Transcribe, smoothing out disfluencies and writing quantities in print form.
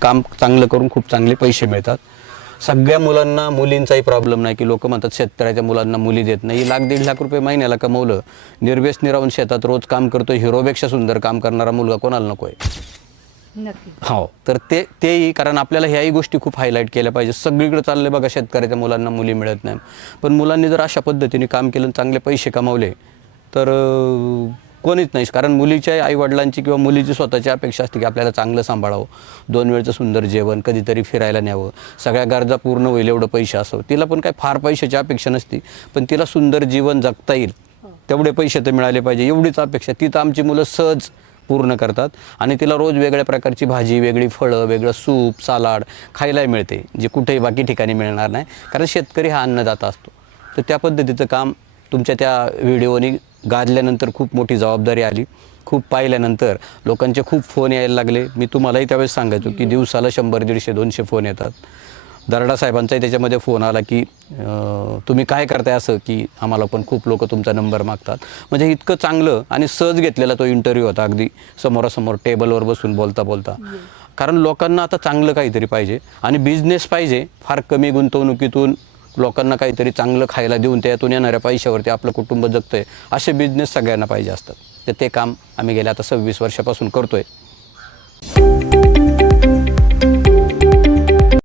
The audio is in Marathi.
काम चांगलं करून खूप चांगले पैसे मिळतात. सगळ्या मुलांना मुलींचाही प्रॉब्लेम नाही की लोक म्हणतात शेतकऱ्याच्या मुलांना मुली देत नाही. 1,00,000-1,50,000 रुपये महिन्याला कमवलं, निर्व्यसनी राहून शेतात रोज काम करतो, हिरोपेक्षा सुंदर काम करणारा मुलगा कोणाला नको आहे? नक्की. हो, तर तेही कारण आपल्याला ह्याही गोष्टी खूप हायलाईट केल्या पाहिजे. सगळीकडे चालले बघा शेतकऱ्याच्या मुलांना मुली मिळत नाही, पण मुलांनी जर अशा पद्धतीने काम केलं, चांगले पैसे कमावले तर कोणीच नाही. कारण मुलीच्या आईवडिलांची किंवा मुलीची स्वतःची अपेक्षा असते की आपल्याला चांगलं सांभाळावं, 2 वेळचं सुंदर जेवण, कधीतरी फिरायला न्यावं, सगळ्या गरजा पूर्ण होईल एवढं पैसे असावं. तिला पण काय फार पैशाची अपेक्षा नसती, पण तिला सुंदर जीवन जगता येईल तेवढे पैसे तर मिळाले पाहिजे एवढीच अपेक्षा. ती तर आमची मुलं सहज पूर्ण करतात आणि तिला रोज वेगळ्या प्रकारची भाजी, वेगळी फळं, वेगळं सूप, सालाड खायलाही मिळते, जे कुठेही बाकी ठिकाणी मिळणार नाही. कारण शेतकरी हा अन्नदाता असतो. तर त्या पद्धतीचं काम तुमच्या त्या व्हिडिओनी गाजल्यानंतर खूप मोठी जबाबदारी आली. खूप पाहिल्यानंतर लोकांचे खूप फोन यायला लागले. मी तुम्हालाही त्यावेळेस सांगायचो की दिवसाला 100, 150, 200 फोन येतात. दर्डा साहेबांचाही त्याच्यामध्ये फोन आला की तुम्ही काय करताय असं, की आम्हाला पण खूप लोक तुमचा नंबर मागतात. म्हणजे इतकं चांगलं आणि सहज घेतलेला तो इंटरव्ह्यू होता, अगदी समोरासमोर टेबलवर बसून बोलता बोलता. कारण लोकांना आता चांगलं काहीतरी पाहिजे आणि बिझनेस पाहिजे. फार कमी गुंतवणुकीतून लोकांना काहीतरी चांगलं खायला देऊन त्यातून येणाऱ्या पैशावरती आपलं कुटुंब जगतंय, असे बिझनेस सगळ्यांना पाहिजे असतात. तर ते काम आम्ही गेल्या आता 26 वर्षापासून करतोय.